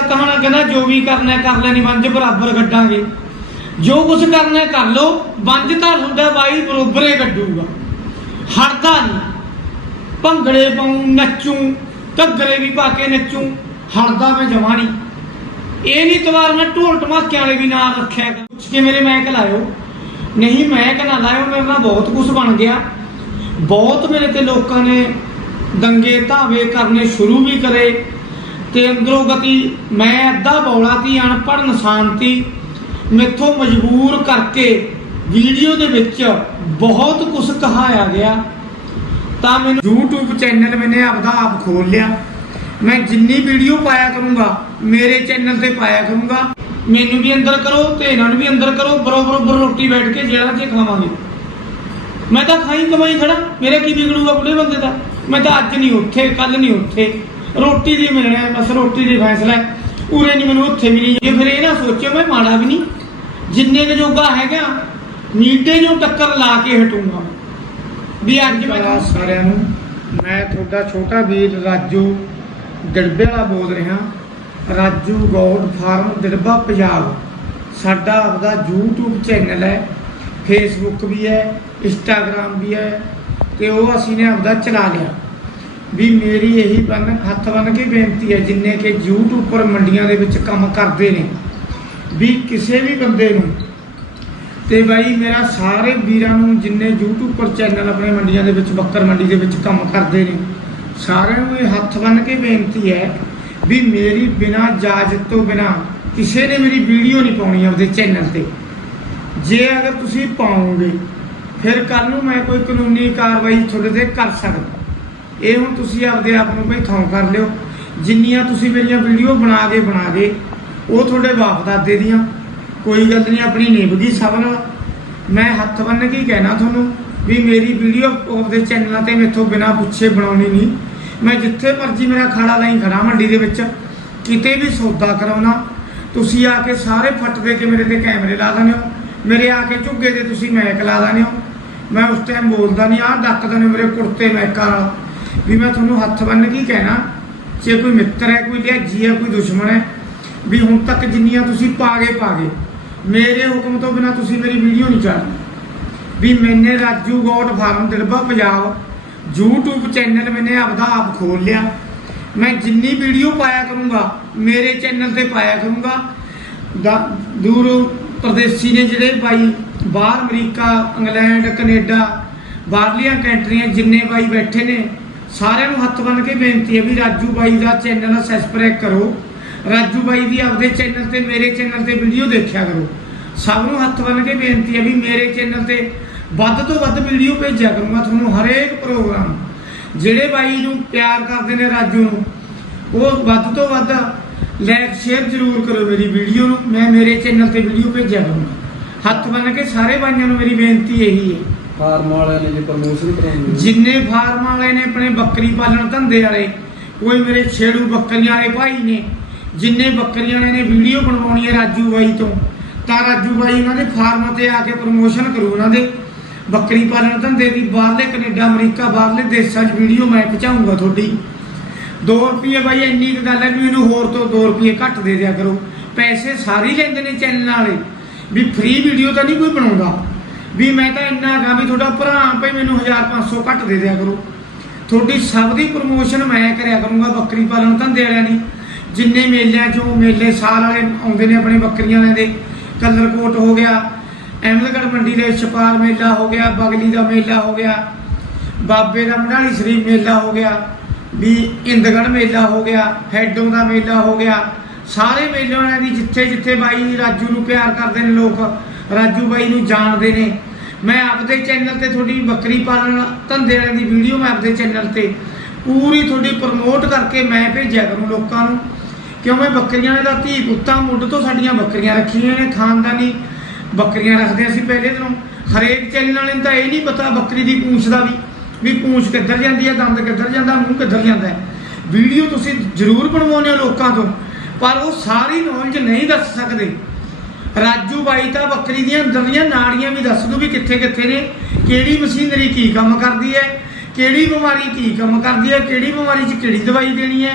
ਦਾ ਕਹਾਣਾ ਕਹਿੰਦਾ ਜੋ ਵੀ ਕਰਨਾ ਕਰ ਲੈਣੀ, ਵੰਜ ਬਰਾਬਰ ਕੱਢਾਂਗੇ। ਜੋ ਕੁਝ ਕਰਨਾ ਕਰ ਲੋ ਵੰਜ ਤਾਂ ਹੁੰਦਾ ਬਾਈ ਬਰੋਬਰੇ ਕੱਢੂਗਾ। ਹਟਦਾ ਨਹੀਂ। ਭੰਗੜੇ ਪਾਉਂ, ਨੱਚੂ, ਘੱਗਰੇ ਵੀ ਪਾ ਕੇ ਨੱਚੂ, ਹਟਦਾ ਮੈਂ ਜਮਾ ਨਹੀਂ। ਇਹ ਨਹੀਂ ਤਵਾਰ ਮੈਂ ਢੋਲ ਟਮਾਕਿਆਂ ਵਾਲੇ ਵੀ ਨਾਲ ਰੱਖਿਆ ਪੁੱਛ ਕੇ ਮੇਰੇ ਮੈਕ ਲਾਇਓ। ਨਹੀਂ ਮੈਂ ਨਾ ਲਾਇਓ, ਮੇਰੇ ਨਾਲ ਬਹੁਤ ਕੁਝ ਬਣ ਗਿਆ। ਬਹੁਤ ਮੇਰੇ ਤੇ ਲੋਕਾਂ ਨੇ ਦੰਗੇ ਧਾਵੇ ਕਰਨੇ ਸ਼ੁਰੂ ਵੀ ਕਰੇ। ਤੇ ਅੰਦਰੋਂ ਗਤੀ, ਮੈਂ ਅੱਧਾ ਬੌਲਾ ਤੀ, ਅਨਪੜ੍ਹ, ਇਨਸਾਨ ਤੀ। ਮੈਥੋਂ ਮਜਬੂਰ ਕਰਕੇ ਵੀਡੀਓ ਦੇ ਵਿੱਚ ਬਹੁਤ ਕੁਝ ਕਹਾਇਆ ਗਿਆ। ਤਾਂ ਮੈਨੂੰ YouTube ਚੈਨਲ ਮੈਨੇ ਆਪਦਾ ਆਪ ਖੋਲ ਲਿਆ। ਮੈਂ ਜਿੰਨੀ ਵੀਡੀਓ ਪਾਇਆ ਕਰੂੰਗਾ, ਮੇਰੇ ਚੈਨਲ ਤੇ ਪਾਇਆ ਕਰੂੰਗਾ। ਮੈਨੂੰ ਵੀ ਅੰਦਰ ਕਰੋ ਤੇ ਇਹਨਾਂ ਨੂੰ ਵੀ ਅੰਦਰ ਕਰੋ। ਬਰੋਬਰ ਬਰੋਬਰ ਰੋਟੀ ਬੈਠ ਕੇ ਜਿਹੜਾ ਜੇ ਖਾਵਾਂਗੇ। ਮੈਂ ਤਾਂ ਖਾਈ ਕਮਾਈ ਖੜਾ। ਮੇਰਾ ਕੀ ਵਿਗੜੂਗਾ ਬੁੜੇ ਬੰਦੇ ਦਾ? ਮੈਂ ਤਾਂ ਅੱਜ ਨਹੀਂ ਉੱਥੇ ਕੱਲ ਨਹੀਂ ਉੱਥੇ। ਰੋਟੀ ਦੀ ਮਿਲਣਾ ਹੈ, ਬਸ ਰੋਟੀ ਦੀ ਫੈਸਲਾ ਉਰੇ ਨਹੀਂ ਮੈਨੂੰ ਉੱਥੇ ਵੀ ਨਹੀਂ ਫਿਰ ਇਹ ਨਾ ਸੋਚਿਓ ਮੈਂ ਮਾੜਾ ਵੀ ਨਹੀਂ ਜਿੰਨੇ ਕੁ ਜੋਗਾ ਹੈਗਾ ਮੀਟੇ ਨੂੰ ਟੱਕਰ ਲਾ ਕੇ ਹਟੂੰਗਾ। ਵੀ ਅੱਜ ਮੈਂ ਸਾਰਿਆਂ ਨੂੰ ਮੈਂ ਤੁਹਾਡਾ ਛੋਟਾ ਵੀਰ ਰਾਜੂ ਡੜਬੇ ਵਾਲਾ ਬੋਲ ਰਿਹਾ। Raju God farm Darba Punjab. ਸਾਡਾ ਆਪਦਾ YouTube ਚੈਨਲ ਹੈ ਫੇਸਬੁੱਕ ਵੀ ਹੈ ਇੰਸਟਾਗ੍ਰam ਵੀ ਹੈ ਤੇ ਉਹ ਅਸੀਂ ਨੇ ਆਪਦਾ ਚਲਾ ਲਿਆ। ਵੀ ਮੇਰੀ ਇਹੀ ਬੰਨ, ਹੱਥ ਬੰਨ ਕੇ ਬੇਨਤੀ ਹੈ ਜਿੰਨੇ ਕਿ ਯੂਟਿਊਬਰ ਮੰਡੀਆਂ ਦੇ ਵਿੱਚ ਕੰਮ ਕਰਦੇ ਨੇ, ਵੀ ਕਿਸੇ ਵੀ ਬੰਦੇ ਨੂੰ ਤੇ ਬਾਈ ਮੇਰਾ ਸਾਰੇ ਵੀਰਾਂ ਨੂੰ ਜਿੰਨੇ YouTube ਚੈਨਲ ਆਪਣੇ ਮੰਡੀਆਂ ਦੇ ਵਿੱਚ, ਬੱਕਰ ਮੰਡੀ ਦੇ ਵਿੱਚ ਕੰਮ ਕਰਦੇ ਨੇ, ਸਾਰਿਆਂ ਨੂੰ ਇਹ ਹੱਥ ਬੰਨ ਕੇ ਬੇਨਤੀ ਹੈ ਵੀ ਮੇਰੀ ਬਿਨਾ ਇਜਾਜ਼ਤ ਤੋਂ ਬਿਨਾ ਕਿਸੇ ਨੇ ਮੇਰੀ ਵੀਡੀਓ ਨਹੀਂ ਪਾਉਣੀ ਆਪਦੇ ਚੈਨਲ ਤੇ। ਜੇ ਅਗਰ ਤੁਸੀਂ ਪਾਓਗੇ, ਫਿਰ ਕੱਲ ਨੂੰ ਮੈਂ ਕੋਈ ਕਾਨੂੰਨੀ ਕਾਰਵਾਈ ਤੁਹਾਡੇ ਤੇ ਕਰ ਸਕਦਾ। ਇਹ ਹੁਣ ਤੁਸੀਂ ਆਪਦੇ ਆਪ ਨੂੰ ਭਈ ਥਾਂ ਕਰ ਲਿਓ। ਜਿੰਨੀਆਂ ਤੁਸੀਂ ਮੇਰੀਆਂ ਵੀਡੀਓ ਬਣਾ ਕੇ ਬਣਾ ਕੇ ਉਹ ਤੁਹਾਡੇ ਬਾਪ ਦਾਦੇ ਦੀਆਂ। ਕੋਈ ਗੱਲ ਨਹੀਂ, ਆਪਣੀ ਨਿਭਦੀ ਸਭ ਨਾਲ। ਮੈਂ ਹੱਥ ਬੰਨ ਕੇ ਕਹਿਣਾ ਤੁਹਾਨੂੰ ਵੀ ਮੇਰੀ ਵੀਡੀਓ ਆਪਦੇ ਚੈਨਲਾਂ ਤੇ ਮੇਥੋਂ ਬਿਨਾ ਪੁੱਛੇ ਬਣਾਉਣੀ ਨਹੀਂ। ਮੈਂ ਜਿੱਥੇ ਮਰਜ਼ੀ ਮੇਰਾ ਖਾੜਾ ਲਾਈ ਖੜਾ ਮੰਡੀ ਦੇ ਵਿੱਚ। ਕਿਤੇ ਵੀ ਸੌਦਾ ਕਰਾਉਣਾ। ਤੁਸੀਂ ਆ ਕੇ ਸਾਰੇ ਫੱਟ ਦੇ ਕੇ ਮੇਰੇ ਤੇ ਕੈਮਰੇ ਲਾ ਦਿੰਦੇ ਹੋ। ਮੇਰੇ ਆ ਕੇ ਝੁੱਗੇ ਤੇ ਤੁਸੀਂ ਮੈਕ ਲਾ ਦਿੰਦੇ ਹੋ। ਮੈਂ ਉਸ ਟਾਈਮ ਬੋਲਦਾ ਨਹੀਂ, ਆਹ ਡੱਕਦੇ ਨੇ ਮੇਰੇ ਕੁੜਤੇ ਮੈਕਾਂ ਨਾਲ ਵੀ ਮੈਂ ਤੁਹਾਨੂੰ ਹੱਥ ਬੰਨ ਕੇ ਕਹਿਣਾ, ਜੇ ਕੋਈ ਮਿੱਤਰ ਹੈ, ਕੋਈ ਲਿਆਜੀ ਹੈ, ਕੋਈ ਦੁਸ਼ਮਣ ਹੈ, ਵੀ ਹੁਣ ਤੱਕ ਜਿੰਨੀਆਂ ਤੁਸੀਂ ਪਾਗੇ ਪਾਗੇ, ਮੇਰੇ ਹੁਕਮ ਤੋਂ ਬਿਨਾ ਤੁਸੀਂ ਮੇਰੀ ਵੀਡੀਓ ਨਹੀਂ ਚਾੜਨੀ ਵੀ ਮੈਨੇ Raju God farm ਦਿਲਬਾ Punjab, YouTube channel ਮੈਨੇ ਆਪਦਾ ਆਪ ਖੋਲ ਲਿਆ। ਮੈਂ ਜਿੰਨੀ ਵੀਡੀਓ ਪਾਇਆ ਕਰੂੰਗਾ, ਮੇਰੇ ਚੈਨਲ ਤੇ ਪਾਇਆ ਕਰੂੰਗਾ। ਦੂਰ ਪ੍ਰਦੇਸੀ ਨੇ ਜਿਹੜੇ ਬਾਈ, ਬਾਹਰ ਅਮਰੀਕਾ, ਇੰਗਲੈਂਡ, ਕੈਨੇਡਾ, ਬਾਹਰਲੀਆਂ ਕੰਟਰੀਆਂ ਜਿੰਨੇ ਬਾਈ ਬੈਠੇ ਨੇ ਸਾਰਿਆਂ ਨੂੰ ਹੱਥ ਬੰਨ ਕੇ ਬੇਨਤੀ ਹੈ ਵੀ ਰਾਜੂ ਬਾਈ ਦਾ ਚੈਨਲ ਸਬਸਕ੍ਰਾਈਬ ਕਰੋ। ਰਾਜੂ ਬਾਈ ਦੀ ਆਪਦੇ ਚੈਨਲ ਤੇ, ਮੇਰੇ ਚੈਨਲ ਤੇ ਵੀਡੀਓ ਦੇਖਿਆ ਕਰੋ। ਸਭ ਨੂੰ ਹੱਥ ਬੰਨ ਕੇ ਬੇਨਤੀ ਹੈ ਵੀ ਮੇਰੇ ਚੈਨਲ ਤੇ ਵੱਧ ਤੋਂ ਵੱਧ ਵੀਡੀਓ ਭੇਜਿਆ ਕਰੂੰਗਾ ਤੁਹਾਨੂੰ ਹਰੇਕ ਪ੍ਰੋਗਰਾਮ ਜਿਹੜੇ ਬਾਈ ਨੂੰ ਪਿਆਰ ਕਰਦੇ ਨੇ ਰਾਜੂ ਨੂੰ, ਉਹ ਵੱਧ ਤੋਂ ਵੱਧ ਲਾਈਕ ਸ਼ੇਅਰ ਜ਼ਰੂਰ ਕਰੋ ਮੇਰੀ ਵੀਡੀਓ ਨੂੰ। ਮੈਂ ਮੇਰੇ ਚੈਨਲ ਤੇ ਵੀਡੀਓ ਭੇਜਿਆ ਕਰੂੰਗਾ। ਹੱਥ ਬੰਨ ਕੇ ਸਾਰੇ ਬਾਈਆਂ ਨੂੰ ਮੇਰੀ ਬੇਨਤੀ ਇਹੀ ਹੈ। ਫਾਰਮ ਵਾਲਿਆਂ ਨੇ ਜੇ ਪ੍ਰਮੋਸ਼ਨ ਕਰਾਉਣੀ ਜਿੰਨੇ ਫਾਰਮ ਵਾਲੇ ਨੇ ਆਪਣੇ ਬੱਕਰੀ ਪਾਲਣ ਧੰਦੇ ਵਾਲੇ, ਕੋਈ ਮੇਰੇ ਛੇੜੂ ਬੱਕਰੀਆਂ ਵਾਲੇ ਭਾਈ ਨੇ, ਜਿੰਨੇ ਬੱਕਰੀਆਂ ਵਾਲੇ ਨੇ ਵੀਡੀਓ ਬਣਵਾਉਣੀ ਹੈ ਰਾਜੂ ਬਾਈ ਤੋਂ, ਤਾਂ ਰਾਜੂ ਬਾਈ ਉਹਨਾਂ ਦੇ ਫਾਰਮਾਂ ਤੇ ਆ ਕੇ ਪ੍ਰਮੋਸ਼ਨ ਕਰੂ ਉਹਨਾਂ ਦੇ। ਬੱਕਰੀ ਪਾਲਣ ਧੰਦੇ ਦੀ ਬਾਹਰਲੇ ਕੈਨੇਡਾ, ਅਮਰੀਕਾ, ਬਾਹਰਲੇ ਦੇਸ਼ਾਂ 'ਚ ਵੀਡੀਓ ਮੈਂ ਪਹੁੰਚਾਊਂਗਾ ਤੁਹਾਡੀ। 2 ਰੁਪਏ ਬਾਈ, ਇੰਨੀ ਕੁ ਗੱਲ ਹੈ ਵੀ ਮੈਨੂੰ ਹੋਰ ਤੋਂ 2 ਰੁਪਏ ਘੱਟ ਦੇ ਦਿਆ ਕਰੋ। ਪੈਸੇ ਸਾਰੇ ਲੈਂਦੇ ਨੇ ਚੈਨਲ ਵਾਲੇ। ਵੀ ਫ੍ਰੀ ਵੀਡੀਓ ਤਾਂ ਨਹੀਂ ਕੋਈ ਬਣਾਉਂਦਾ। ਵੀ ਮੈਂ ਤਾਂ ਇੰਨਾ ਗਾ ਵੀ ਤੁਹਾਡਾ ਭਰਾ ਭਈ ਮੈਨੂੰ 1500 ਘੱਟ ਦੇ ਦਿਆ ਕਰੋ। ਤੁਹਾਡੀ ਸਭ ਦੀ ਪ੍ਰਮੋਸ਼ਨ ਮੈਂ ਕਰਿਆ ਕਰੂੰਗਾ ਬੱਕਰੀ ਪਾਲਣ ਧੰਦੇ ਵਾਲਿਆਂ ਦੀ। ਜਿੰਨੇ ਮੇਲਿਆਂ ਚੋਂ ਮੇਲੇ ਸਾਲ ਵਾਲੇ ਆਉਂਦੇ ਨੇ ਆਪਣੇ ਬੱਕਰੀਆਂ ਵਾਲਿਆਂ ਦੇ। ਕਲਰਕੋਟ ਹੋ ਗਿਆ, ਅਹਿਮਦਗੜ੍ਹ ਮੰਡੀ ਦੇ ਛਪਾਰ ਮੇਲਾ ਹੋ ਗਿਆ, ਬਗਲੀ ਦਾ ਮੇਲਾ ਹੋ ਗਿਆ, ਬਾਬੇ ਦਾ ਮਨਾਲੀ ਸ਼ਰੀਫ ਮੇਲਾ ਹੋ ਗਿਆ, ਵੀ ਇੰਦਗੜ੍ਹ ਮੇਲਾ ਹੋ ਗਿਆ, ਹੈਡੋਂ ਦਾ ਮੇਲਾ ਹੋ ਗਿਆ। ਸਾਰੇ ਮੇਲਿਆਂ ਵਾਲਿਆਂ ਦੀ ਜਿੱਥੇ ਜਿੱਥੇ ਬਾਈ ਰਾਜੂ ਨੂੰ ਪਿਆਰ ਕਰਦੇ ਨੇ ਲੋਕ ਰਾਜੂ ਬਾਈ ਨੂੰ ਜਾਣਦੇ ਨੇ। ਮੈਂ ਆਪਦੇ ਚੈਨਲ ਤੇ ਤੁਹਾਡੀ ਬੱਕਰੀ ਪਾਲਣ ਧੰਦੇ ਵਾਲਿਆਂ ਦੀ ਵੀਡੀਓ ਮੈਂ ਆਪਦੇ ਚੈਨਲ ਤੇ ਪੂਰੀ ਤੁਹਾਡੀ ਪ੍ਰਮੋਟ ਕਰਕੇ ਮੈਂ ਭੇਜਿਆ ਕਰੂੰ ਲੋਕਾਂ ਨੂੰ। ਕਿਉਂ ਮੈਂ ਬੱਕਰੀਆਂ ਦਾ ਧੀ ਪੁੱਤਾਂ ਮੁੱਢ ਤੋਂ ਸਾਡੀਆਂ ਬੱਕਰੀਆਂ ਰੱਖੀਆਂ ਨੇ, ਖਾਨਦਾਨੀ ਬੱਕਰੀਆਂ ਰੱਖਦੇ ਅਸੀਂ ਪਹਿਲੇ ਦਿਨੋਂ। ਹਰੇਕ ਚੈਨਲ ਵਾਲੇ ਨੂੰ ਤਾਂ ਇਹ ਨਹੀਂ ਪਤਾ ਬੱਕਰੀ ਦੀ ਪੂੰਛ ਦਾ ਵੀ ਵੀ ਪੂੰਛ ਕਿੱਧਰ ਜਾਂਦੀ ਹੈ, ਦੰਦ ਕਿੱਧਰ ਜਾਂਦਾ, ਮੂੰਹ ਕਿੱਧਰ ਜਾਂਦਾ ਹੈ। ਵੀਡੀਓ ਤੁਸੀਂ ਜ਼ਰੂਰ ਬਣਵਾਉਂਦੇ ਹੋ ਲੋਕਾਂ ਤੋਂ, ਪਰ ਉਹ ਸਾਰੀ ਨੌਲੇਜ ਨਹੀਂ ਦੱਸ ਸਕਦੇ। ਰਾਜੂ ਬਾਈ ਤਾਂ ਬੱਕਰੀ ਦੀਆਂ ਅੰਦਰ ਦੀਆਂ ਨਾੜੀਆਂ ਵੀ ਦੱਸ ਦੂ ਵੀ ਕਿੱਥੇ ਕਿੱਥੇ ਨੇ ਕਿਹੜੀ ਮਸ਼ੀਨਰੀ ਕੀ ਕੰਮ ਕਰਦੀ ਹੈ ਕਿਹੜੀ ਬਿਮਾਰੀ ਕੀ ਕੰਮ ਕਰਦੀ ਹੈ ਕਿਹੜੀ ਬਿਮਾਰੀ 'ਚ ਕਿਹੜੀ ਦਵਾਈ ਦੇਣੀ ਹੈ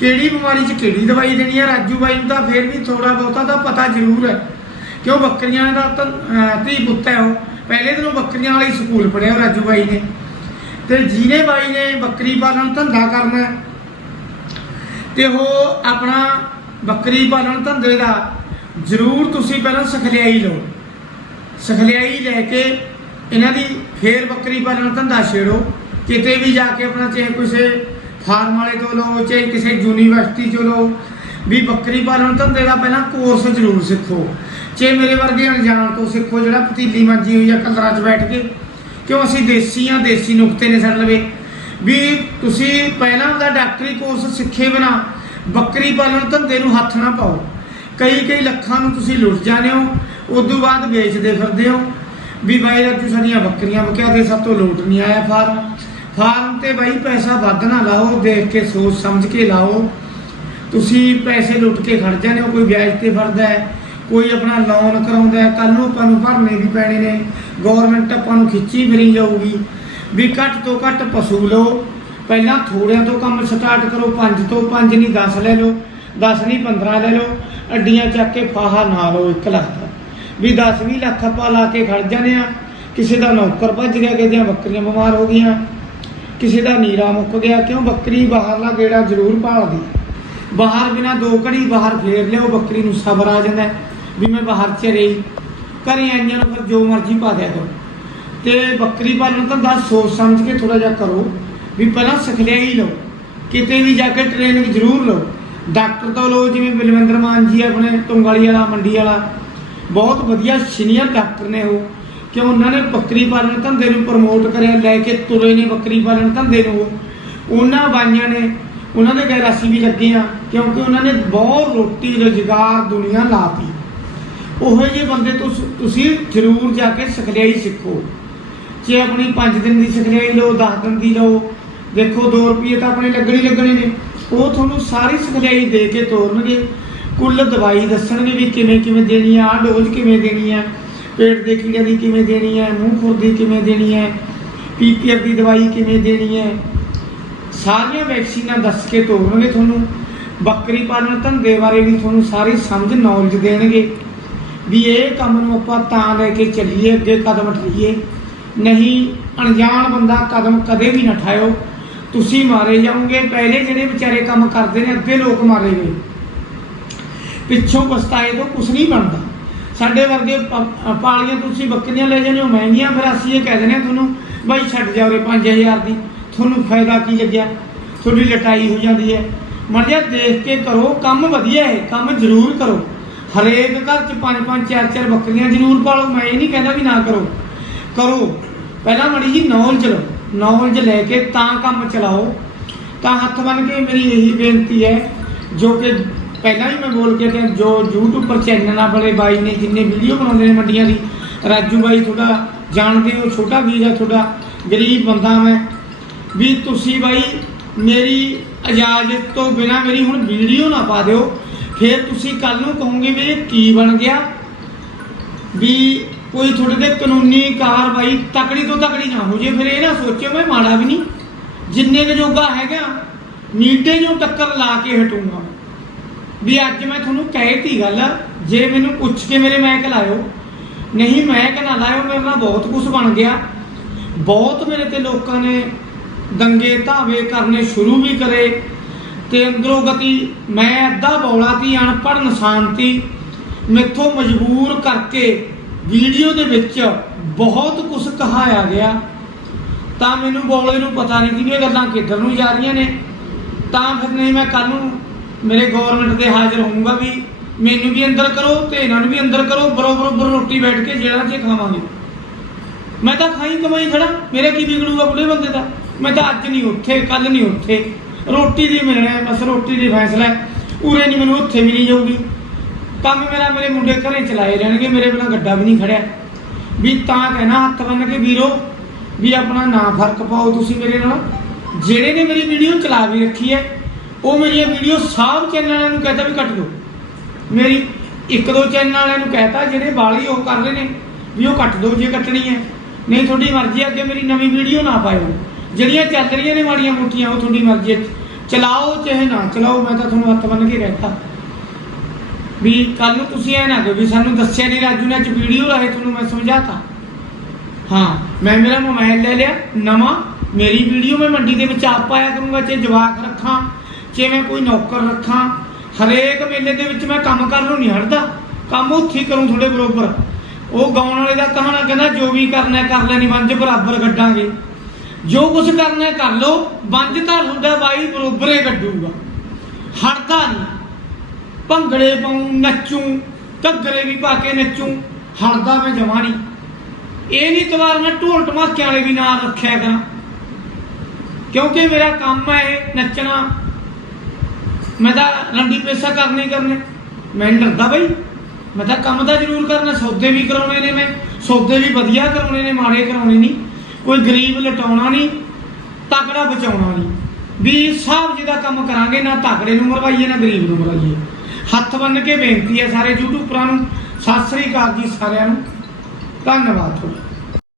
ਕਿਹੜੀ ਬਿਮਾਰੀ 'ਚ ਕਿਹੜੀ ਦਵਾਈ ਦੇਣੀ ਹੈ ਰਾਜੂ ਬਾਈ ਨੂੰ ਤਾਂ ਫੇਰ ਵੀ ਥੋੜਾ ਬਹੁਤਾ ਤਾਂ ਪਤਾ ਜ਼ਰੂਰ ਹੈ ਕਿਉਂ ਬੱਕਰੀਆਂ ਦਾ ਤਾਂ ਧੀ ਪੁੱਤ ਹੈ ਉਹ ਪਹਿਲੇ ਦਿਨੋਂ ਬੱਕਰੀਆਂ ਵਾਲੀ ਸਕੂਲ ਪੜਿਆ ਰਾਜੂ ਬਾਈ ਨੇ ਤੇ ਜਿਹਨੇ ਬਾਈ ਨੇ ਬੱਕਰੀ ਪਾਲਣ ਧੰਦਾ ਕਰਨਾ ਹੈ, ਤੇ ਉਹ ਆਪਣਾ ਬੱਕਰੀ ਪਾਲਣ ਧੰਦੇ ਦਾ ਜ਼ਰੂਰ ਤੁਸੀਂ ਪਹਿਲਾਂ ਸਿਖਲਾਈ ਲਓ। ਸਿਖਲਾਈ ਲੈ ਕੇ ਇਹਨਾਂ ਦੀ ਫੇਰ ਬੱਕਰੀ ਪਾਲਣ ਧੰਦਾ ਛੇੜੋ। ਕਿਤੇ ਵੀ ਜਾ ਕੇ ਆਪਣਾ ਚਾਹੇ ਕਿਸੇ ਫਾਰਮ ਵਾਲੇ ਤੋਂ ਲਓ, ਚਾਹੇ ਕਿਸੇ ਯੂਨੀਵਰਸਿਟੀ ਚੋਂ ਲਓ, ਵੀ ਬੱਕਰੀ ਪਾਲਣ ਧੰਦੇ ਦਾ ਪਹਿਲਾਂ ਕੋਰਸ ਜ਼ਰੂਰ ਸਿੱਖੋ। ਚਾਹੇ ਮੇਰੇ ਵਰਗੇ ਅਣਜਾਣ ਤੋਂ ਸਿੱਖੋ, ਜਿਹੜਾ ਪਤੀਲੀ ਮਾਂਜੀ ਹੋਈ ਆ ਕਲਰਾਂ 'ਚ ਬੈਠ ਕੇ। ਕਿਉਂ ਅਸੀਂ ਦੇਸੀ ਆ, ਦੇਸੀ ਨੁਕਤੇ ਨੇ ਸੜ ਲਵੇ। ਵੀ ਤੁਸੀਂ ਪਹਿਲਾਂ ਉਹਦਾ ਡਾਕਟਰੀ ਕੋਰਸ ਸਿੱਖੇ ਬਿਨਾ ਬੱਕਰੀ ਪਾਲਣ ਧੰਦੇ ਨੂੰ ਹੱਥ ਨਾ ਪਾਓ। ਕਈ ਕਈ ਲੱਖਾਂ ਨੂੰ ਤੁਸੀਂ ਲੁੱਟ ਜਾਂਦੇ ਹੋ ਉਦੋਂ ਬਾਅਦ ਵੇਚਦੇ ਫਿਰਦੇ ਹੋ। ਵੀ ਬਾਈ ਰਾਜੂ ਸਾਡੀਆਂ ਬੱਕਰੀਆਂ ਬਕਿਆ ਦੇ ਸਭ ਤੋਂ ਲੋਟ ਨਹੀਂ ਆਇਆ ਫਾਰਮ। ਫਾਰਮ ਤੇ ਬਾਈ ਪੈਸਾ ਵੱਧ ਨਾ ਲਾਓ, ਦੇਖ ਕੇ ਸੋਚ ਸਮਝ ਕੇ ਲਾਓ। ਤੁਸੀਂ ਪੈਸੇ ਲੁੱਟ ਕੇ ਖੜ ਜਾਂਦੇ ਹੋ ਕੋਈ ਵਿਆਜ ਤੇ ਫੜਦਾ ਹੈ, ਕੋਈ ਆਪਣਾ ਲੋਨ ਕਰਾਉਂਦਾ ਹੈ। ਕੱਲ ਨੂੰ ਆਪਾਂ ਨੂੰ ਭਰਨੇ ਵੀ ਪੈਣੇ ਨੇ। ਗਵਰਨਮੈਂਟ ਆਪਾਂ ਨੂੰ ਖਿੱਚੀ ਫਿਰੀ ਜਾਊਗੀ। ਵੀ ਘੱਟ ਤੋਂ ਘੱਟ ਪਸ਼ੂ ਲਓ। ਪਹਿਲਾਂ ਥੋੜਿਆਂ ਤੋਂ ਕੰਮ ਸਟਾਰਟ ਕਰੋ 5 ਤੋਂ 5 ਨਹੀਂ 10 ਲੈ ਲਓ। 10 ਨਹੀਂ 15 ਲੈ ਲਓ। ਅੱਡੀਆਂ ਚੱਕ ਕੇ ਫਾਹਾ ਨਾ ਲਓ 1 ਲੱਖ ਦਾ। ਵੀ 10 20 ਲੱਖ ਆਪਾਂ ਲਾ ਕੇ ਖੜ ਜਾਂਦੇ ਆ ਕਿਸੇ ਦਾ ਨੌਕਰ ਭੱਜ ਗਿਆ ਕਿਸੇ ਦੀਆਂ ਬੱਕਰੀਆਂ ਬਿਮਾਰ ਹੋ ਗਈਆਂ। ਕਿਸੇ ਦਾ ਨੀਰਾ ਮੁੱਕ ਗਿਆ, ਕਿਉਂ ਬੱਕਰੀ ਬਾਹਰਲਾ ਗੇੜਾ ਜ਼ਰੂਰ ਭਾਲਦੀ ਬਾਹਰ ਬਿਨਾ ਦੋ ਘੜੀ ਬਾਹਰ ਫੇਰ ਲਿਓ ਬੱਕਰੀ ਨੂੰ ਸਬਰ ਆ ਜਾਂਦਾ ਵੀ ਮੈਂ ਬਾਹਰ ਚ ਰਹੀ। ਘਰੇ ਆਈਆਂ ਨੂੰ ਫਿਰ ਜੋ ਮਰਜ਼ੀ ਪਾ ਦਿਆ ਕਰੋ। ਤੇ ਬੱਕਰੀ ਪਾਲਣ ਤਾਂ ਦੱਸ, ਸੋਚ ਸਮਝ ਕੇ ਥੋੜਾ ਜਿਹਾ ਕਰੋ ਵੀ ਪਹਿਲਾਂ ਸਿਖਲਾਈ ਲਓ। ਕਿਤੇ ਵੀ ਜਾ ਕੇ ਟ੍ਰੇਨਿੰਗ ਜ਼ਰੂਰ ਲਓ। ਡਾਕਟਰ ਤੋਂ ਲਓ ਜਿਵੇਂ ਬਲਵਿੰਦਰ ਮਾਨ ਜੀ ਆਪਣੇ ਤੁੰਗਾਲੀ ਵਾਲਾ, ਮੰਡੀ ਵਾਲਾ। ਬਹੁਤ ਵਧੀਆ ਸੀਨੀਅਰ ਡਾਕਟਰ ਨੇ ਉਹ। ਕਿ ਉਹਨਾਂ ਨੇ ਬੱਕਰੀ ਪਾਲਣ ਧੰਦੇ ਨੂੰ ਪ੍ਰਮੋਟ ਕਰਿਆ, ਲੈ ਕੇ ਤੁਰੇ ਨੇ ਬੱਕਰੀ ਪਾਲਣ ਧੰਦੇ ਨੂੰ ਉਹਨਾਂ ਬਾਈਆਂ ਨੇ, ਉਹਨਾਂ ਦੇ ਗੈਰ ਅਸੀਂ ਵੀ ਲੱਗੇ ਆ ਕਿਉਂਕਿ ਉਹਨਾਂ ਨੇ ਬਹੁਤ ਰੋਟੀ, ਰੁਜ਼ਗਾਰ ਦੁਨੀਆ ਲਾਤੀ। ਉਹੋ ਜਿਹੇ ਬੰਦੇ ਤੋਂ ਤੁਸੀਂ ਜ਼ਰੂਰ ਜਾ ਕੇ ਸਿਖਲਾਈ ਸਿੱਖੋ। ਜੇ ਆਪਣੀ 5 ਦਿਨ ਦੀ ਸਿਖਲਾਈ ਲਓ 10 ਦਿਨ ਦੀ ਲਓ, ਦੇਖੋ 2 ਰੁਪਏ ਤਾਂ ਆਪਣੇ ਲੱਗਣੇ ਹੀ ਲੱਗਣੇ ਨੇ। ਉਹ ਤੁਹਾਨੂੰ ਸਾਰੀ ਸਿਖਲਾਈ ਦੇ ਕੇ ਤੋਰਨਗੇ। ਕੁੱਲ ਦਵਾਈ ਦੱਸਣਗੇ ਵੀ ਕਿਵੇਂ ਕਿਵੇਂ ਦੇਣੀ ਆ ਆਹ ਡੋਜ਼ ਕਿਵੇਂ ਦੇਣੀ ਆ, ਪੇਟ ਦੇ ਕੀੜਿਆਂ ਦੀ ਕਿਵੇਂ ਦੇਣੀ ਹੈ ਮੂੰਹ ਖੁਰਦੀ ਕਿਵੇਂ ਦੇਣੀ ਹੈ ਪੀਪੀਆਰ ਦੀ ਦਵਾਈ ਕਿਵੇਂ ਦੇਣੀ ਹੈ ਸਾਰੀਆਂ ਵੈਕਸੀਨਾਂ ਦੱਸ ਕੇ ਤੋਰਨਗੇ ਤੁਹਾਨੂੰ। ਬੱਕਰੀ ਪਾਲਣ ਧੰਦੇ ਬਾਰੇ ਵੀ ਤੁਹਾਨੂੰ ਸਾਰੀ ਸਮਝ ਨੌਲੇਜ ਦੇਣਗੇ। ਵੀ ਇਹ ਕੰਮ ਨੂੰ ਆਪਾਂ ਤਾਂ ਲੈ ਕੇ ਚੱਲੀਏ, ਅੱਗੇ ਕਦਮ ਉਠਾਈਏ। ਨਹੀਂ, ਅਣਜਾਣ ਬੰਦਾ ਕਦਮ ਕਦੇ ਵੀ ਨਾ ਠਾਇਓ ਤੁਸੀਂ ਮਾਰੇ ਜਾਓਗੇ, ਪਹਿਲੇ ਜਿਹੜੇ ਵਿਚਾਰੇ ਕੰਮ ਕਰਦੇ ਨੇ ਅੱਧੇ ਲੋਕ ਮਾਰੇ ਗਏ। ਪਿੱਛੋਂ ਪਛਤਾਏ ਤੋਂ ਕੁਝ ਨਹੀਂ ਬਣਦਾ। ਸਾਡੇ ਵਰਗੇ ਪਾਲੀਆਂ ਤੁਸੀਂ ਬੱਕਰੀਆਂ ਲੈ ਜਾਂਦੇ ਹੋ, ਮਹਿੰਗੀਆਂ ਫਿਰ ਅਸੀਂ ਇਹ ਕਹਿ ਦਿੰਦੇ ਹਾਂ ਤੁਹਾਨੂੰ, ਬਾਈ ਛੱਡ ਜਾ ਉਰੇ 5000 ਦੀ, ਤੁਹਾਨੂੰ ਫਾਇਦਾ ਕੀ ਲੱਗਿਆ? ਤੁਹਾਡੀ ਲਟਾਈ ਹੋ ਜਾਂਦੀ ਹੈ। ਮਰਜਾ ਦੇਖ ਕੇ ਕਰੋ, ਕੰਮ ਵਧੀਆ ਹੈ, ਕੰਮ ਜ਼ਰੂਰ ਕਰੋ। ਹਰੇਕ ਘਰ 'ਚ ਪੰਜ ਪੰਜ, ਚਾਰ ਚਾਰ ਬੱਕਰੀਆਂ ਜ਼ਰੂਰ ਪਾਲੋ, ਮੈਂ ਇਹ ਨਹੀਂ ਕਹਿੰਦਾ ਵੀ ਨਾ ਕਰੋ। ਕਰੋ। ਪਹਿਲਾਂ ਮੜੀ ਜੀ ਨੌਲ ਲਓ ਨੌਲੇਜ ਲੈ ਕੇ ਤਾਂ ਕੰਮ ਚਲਾਓ, ਤਾਂ ਹੱਥ ਬੰਨ ਕੇ ਮੇਰੀ ਇਹੀ ਬੇਨਤੀ ਹੈ, ਜੋ ਕਿ ਪਹਿਲਾਂ ਹੀ ਮੈਂ ਬੋਲ ਕੇ ਕਿ ਜੋ YouTube ਪਰ ਚੈਨਲ ਆ ਵਾਲੇ ਬਾਈ ਨੇ, ਜਿੰਨੇ ਵੀਡੀਓ ਬਣਾਉਂਦੇ ਨੇ ਮੰਡੀਆਂ ਦੀ, ਰਾਜੂ ਬਾਈ ਤੁਹਾਡਾ, ਜਾਣਦੇ ਹੋ, ਛੋਟਾ ਵੀਰ ਹੈ ਤੁਹਾਡਾ, ਗਰੀਬ ਬੰਦਾ ਮੈਂ, ਵੀ ਤੁਸੀਂ ਬਾਈ ਮੇਰੀ ਇਜਾਜ਼ਤ ਤੋਂ ਬਿਨਾ ਮੇਰੀ ਹੁਣ ਵੀਡੀਓ ਨਾ ਪਾ ਦਿਓ, ਫਿਰ ਤੁਸੀਂ ਕੱਲ ਨੂੰ ਕਹੋਗੇ ਵੀ ਇਹ ਕੀ ਬਣ ਗਿਆ, ਵੀ ਕੋਈ ਤੁਹਾਡੇ ਤੇ ਕਾਨੂੰਨੀ ਕਾਰਵਾਈ ਤਕੜੀ ਤੋਂ ਤਕੜੀ ਨਾ ਹੋ ਜੇ, ਫਿਰ ਇਹ ਨਾ ਸੋਚਿਓ ਮੈਂ ਮਾੜਾ ਵੀ ਨਹੀਂ। ਜਿੰਨੇ ਕੁ ਜੋਗਾ ਹੈਗਾ, ਨੀਟੇ ਨੂੰ ਟੱਕਰ ਲਾ ਕੇ ਹਟੂੰਗਾ। ਵੀ ਅੱਜ ਮੈਂ ਤੁਹਾਨੂੰ ਕਹਿਤੀ ਗੱਲ, ਜੇ ਮੈਨੂੰ ਪੁੱਛ ਕੇ ਮੇਰੇ ਮੈਕ ਲਾਇਓ। ਨਹੀਂ ਮੈਕ ਨਾ ਲਾਇਓ, ਮੇਰੇ ਨਾਲ ਬਹੁਤ ਕੁਝ ਬਣ ਗਿਆ। ਬਹੁਤ ਮੇਰੇ ਤੇ ਲੋਕਾਂ ਨੇ ਦੰਗੇ ਧਾਵੇ ਕਰਨੇ ਸ਼ੁਰੂ ਵੀ ਕਰੇ। ਤੇ ਅੰਦਰੋਂ ਗਤੀ, ਮੈਂ ਅੱਧਾ ਬੌਲਾ ਤੀ ਅਣਪੜ ਇਨਸਾਨ ਤੀ। ਮੈਥੋਂ ਮਜਬੂਰ ਕਰਕੇ ਵੀਡੀਓ ਦੇ ਵਿੱਚ ਬਹੁਤ ਕੁਝ ਕਹਾਇਆ ਗਿਆ। ਤਾਂ ਮੈਨੂੰ ਬੋਲੇ ਨੂੰ ਪਤਾ ਨਹੀਂ ਸੀ ਵੀ ਇਹ ਗੱਲਾਂ ਕਿੱਧਰ ਨੂੰ ਜਾ ਰਹੀਆਂ ਨੇ। ਤਾਂ ਫਿਰ ਨਹੀਂ ਮੈਂ ਕੱਲ ਨੂੰ ਮੇਰੇ ਗਵਰਨਮੈਂਟ ਦੇ ਹਾਜ਼ਰ ਹੋਊਗਾ ਵੀ ਮੈਨੂੰ ਵੀ ਅੰਦਰ ਕਰੋ ਤੇ ਇਹਨਾਂ ਨੂੰ ਵੀ ਅੰਦਰ ਕਰੋ ਬਰੋਬਰ ਰੋਟੀ ਬੈਠ ਕੇ ਜਿਹੜਾ ਜੇ ਖਾਵਾਂਗੇ। ਮੈਂ ਤਾਂ ਖਾਈ ਕਮਾਈ ਖੜਾ ਮੇਰੇ ਕੀ ਵਿਗੜੂਗਾ ਬੁੜੇ ਬੰਦੇ ਦਾ? ਮੈਂ ਤਾਂ ਅੱਜ ਨਹੀਂ ਉੱਥੇ ਕੱਲ ਨਹੀਂ ਉੱਥੇ। ਰੋਟੀ ਦੀ ਮਿਲਣਾ ਹੈ, ਬਸ ਰੋਟੀ ਦੀ ਫੈਸਲਾ ਉਰੇ ਨਹੀਂ ਮੈਨੂੰ ਉੱਥੇ ਮਿਲੀ ਜਾਊਗੀ। ਕੰਮ ਮੇਰਾ ਮੇਰੇ ਮੁੰਡੇ ਘਰੇ ਚਲਾਏ ਰਹਿਣਗੇ ਮੇਰੇ ਬਿਨਾਂ ਗੱਡਾ ਵੀ ਨਹੀਂ ਖੜਿਆ। ਵੀ ਤਾਂ ਕਹਿਣਾ ਹੱਥ ਬੰਨ ਕੇ, ਵੀਰੋ, ਵੀ ਆਪਣਾ ਨਾ ਫ਼ਰਕ ਪਾਓ ਤੁਸੀਂ ਮੇਰੇ ਨਾਲ। ਜਿਹੜੇ ਨੇ ਮੇਰੀ ਵੀਡੀਓ ਚਲਾ ਵੀ ਰੱਖੀ ਹੈ, ਉਹ ਮੇਰੀਆਂ ਵੀਡੀਓ ਸਭ ਚੈਨਲ ਵਾਲਿਆਂ ਨੂੰ ਕਹਤਾ ਵੀ ਕੱਟ ਦਿਓ। ਮੇਰੀ ਇੱਕ ਦੋ ਚੈਨਲ ਵਾਲਿਆਂ ਨੂੰ ਕਹਤਾ, ਜਿਹੜੇ ਬਾਲੀ ਉਹ ਕਰ ਰਹੇ ਨੇ, ਵੀ ਉਹ ਕੱਟ ਦਿਓ ਜੇ ਕੱਟਣੀ ਹੈ। ਨਹੀਂ, ਤੁਹਾਡੀ ਮਰਜ਼ੀ ਅੱਗੇ ਮੇਰੀ ਨਵੀਂ ਵੀਡੀਓ ਨਾ ਪਾਇਓ। ਜਿਹੜੀਆਂ ਚੱਲ ਰਹੀਆਂ ਨੇ ਮਾੜੀਆਂ ਮੋਟੀਆਂ, ਉਹ ਤੁਹਾਡੀ ਮਰਜ਼ੀ ਹੈ। ਚਲਾਓ ਚਾਹੇ ਨਾ ਚਲਾਓ, ਮੈਂ ਤਾਂ ਤੁਹਾਨੂੰ ਹੱਥ ਬੰਨ ਕੇ ਕਹਿਤਾ। ਵੀ ਕੱਲ ਨੂੰ ਤੁਸੀਂ ਐ ਨਾ ਕਹੋ ਵੀ ਸਾਨੂੰ ਦੱਸਿਆ ਨਹੀਂ ਰਾਜੂ ਨੇ, ਅੱਜ ਵੀਡੀਓ ਰਾਹੀਂ ਤੁਹਾਨੂੰ ਮੈਂ ਸਮਝਾਤਾ। ਹਾਂ, ਮੈਂ ਮੇਰਾ ਮੋਬਾਈਲ ਲੈ ਲਿਆ, ਨਵਾਂ, ਮੇਰੀ ਵੀਡੀਓ ਮੈਂ ਮੰਡੀ ਦੇ ਵਿੱਚ ਆਪ ਆਇਆ ਕਰੂੰਗਾ ਜੇ ਜਵਾਕ ਰੱਖਾਂ ਜੇ ਮੈਂ ਕੋਈ ਨੌਕਰ ਰੱਖਾਂ। ਹਰੇਕ ਮੇਲੇ ਦੇ ਵਿੱਚ ਮੈਂ ਕੰਮ ਕਰਨ ਨੂੰ ਨਹੀਂ ਹਟਦਾ, ਕੰਮ ਉੱਥੇ ਹੀ ਕਰੂੰ ਤੁਹਾਡੇ ਬਰੋਬਰ। ਉਹ ਗਾਉਣ ਵਾਲੇ ਦਾ ਕਹਾਣਾ ਕਹਿੰਦਾ, ਜੋ ਵੀ ਕਰਨਾ ਕਰ ਲੈਣੀ, ਵੰਜ ਬਰਾਬਰ ਗੱਡਾਂਗੇ ਜੋ ਕੁਝ ਕਰਨਾ ਕਰ ਲੋ ਵੰਜ ਤਾਂ ਹੁੰਦਾ, ਬਾਈ ਬਰੋਬਰੇ ਗੱਡੂਗਾ ਹਟਦਾ ਨਹੀਂ। ਭੰਗੜੇ ਪਾਉਂ, ਨੱਚੂ, ਘੱਗਰੇ ਵੀ ਪਾ ਕੇ ਨੱਚੂ, ਹਟਦਾ ਮੈਂ ਜਮਾ ਨਹੀਂ। ਇਹ ਨਹੀਂ ਤਵਾਰ ਮੈਂ ਢੋਲ ਟਮਾਕਿਆਂ ਵਾਲੇ ਵੀ ਨਾਲ ਰੱਖਿਆ ਕਰਾਂ। ਕਿਉਂਕਿ ਮੇਰਾ ਕੰਮ ਹੈ ਇਹ ਨੱਚਣਾ। ਮੈਂ ਤਾਂ ਲੰਡੀ ਪੈਸਾ ਕਰਨੇ ਹੀ ਕਰਨੇ। ਮੈਂ ਡਰਦਾ ਬਈ। ਮੈਂ ਤਾਂ ਕੰਮ ਤਾਂ ਜ਼ਰੂਰ ਕਰਨਾ, ਸੌਦੇ ਵੀ ਕਰਾਉਣੇ ਨੇ ਮੈਂ। ਸੌਦੇ ਵੀ ਵਧੀਆ ਕਰਾਉਣੇ ਨੇ, ਮਾੜੇ ਕਰਾਉਣੇ ਨਹੀਂ। ਕੋਈ ਗਰੀਬ ਲਟਾਉਣਾ ਨਹੀਂ, ਤਕੜਾ ਬਚਾਉਣਾ ਨਹੀਂ। ਵੀ ਹਿਸਾਬ ਜਿਹਦਾ ਕੰਮ ਕਰਾਂਗੇ, ਨਾ ਤਕੜੇ ਨੂੰ ਮਰਵਾਈਏ, ਨਾ ਗਰੀਬ ਨੂੰ ਮਰਵਾਈਏ। ਹੱਥ ਬੰਨ ਕੇ ਬੇਨਤੀ ਹੈ ਸਾਰੇ ਯੂਟਿਊਬਰਾਂ ਨੂੰ ਸਤਿ ਸ੍ਰੀ ਅਕਾਲ ਜੀ ਸਾਰਿਆਂ ਨੂੰ। ਧੰਨਵਾਦ ਤੁਹਾਡਾ।